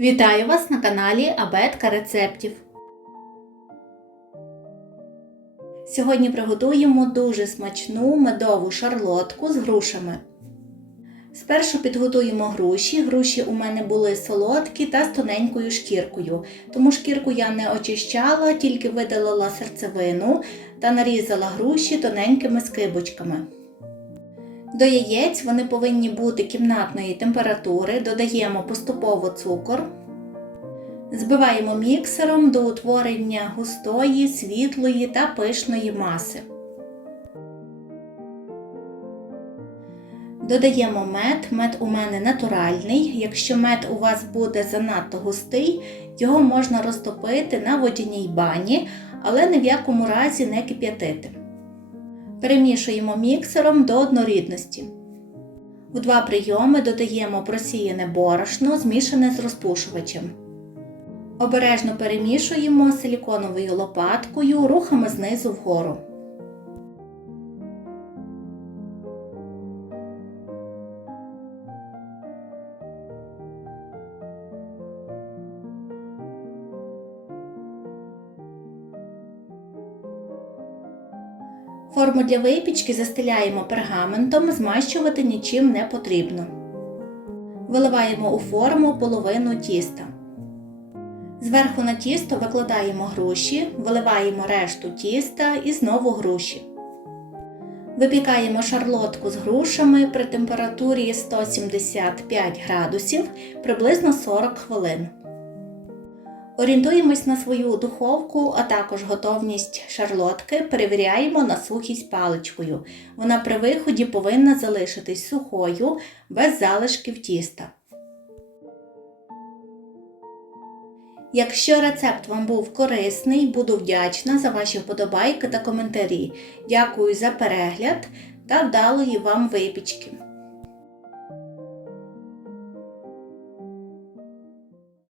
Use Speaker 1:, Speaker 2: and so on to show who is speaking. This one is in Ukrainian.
Speaker 1: Вітаю вас на каналі Абетка рецептів. Сьогодні приготуємо дуже смачну медову шарлотку з грушами. Спершу підготуємо груші. Груші у мене були солодкі та з тоненькою шкіркою, тому шкірку я не очищала, тільки видалила серцевину та нарізала груші тоненькими скибочками. До яєць вони повинні бути кімнатної температури, додаємо поступово цукор. Збиваємо міксером до утворення густої, світлої та пишної маси. Додаємо мед. Мед у мене натуральний. Якщо мед у вас буде занадто густий, його можна розтопити на водяній бані, але ні в якому разі не кип'ятити. Перемішуємо міксером до однорідності. У два прийоми додаємо просіяне борошно, змішане з розпушувачем. Обережно перемішуємо силіконовою лопаткою рухами знизу вгору. Форму для випічки застеляємо пергаментом, змащувати нічим не потрібно. Виливаємо у форму половину тіста. Зверху на тісто викладаємо груші, виливаємо решту тіста і знову груші. Випікаємо шарлотку з грушами при температурі 175 градусів приблизно 40 хвилин. Орієнтуємось на свою духовку, а також готовність шарлотки перевіряємо на сухість паличкою. Вона при виході повинна залишитись сухою, без залишків тіста. Якщо рецепт вам був корисний, буду вдячна за ваші вподобайки та коментарі. Дякую за перегляд та вдалої вам випічки!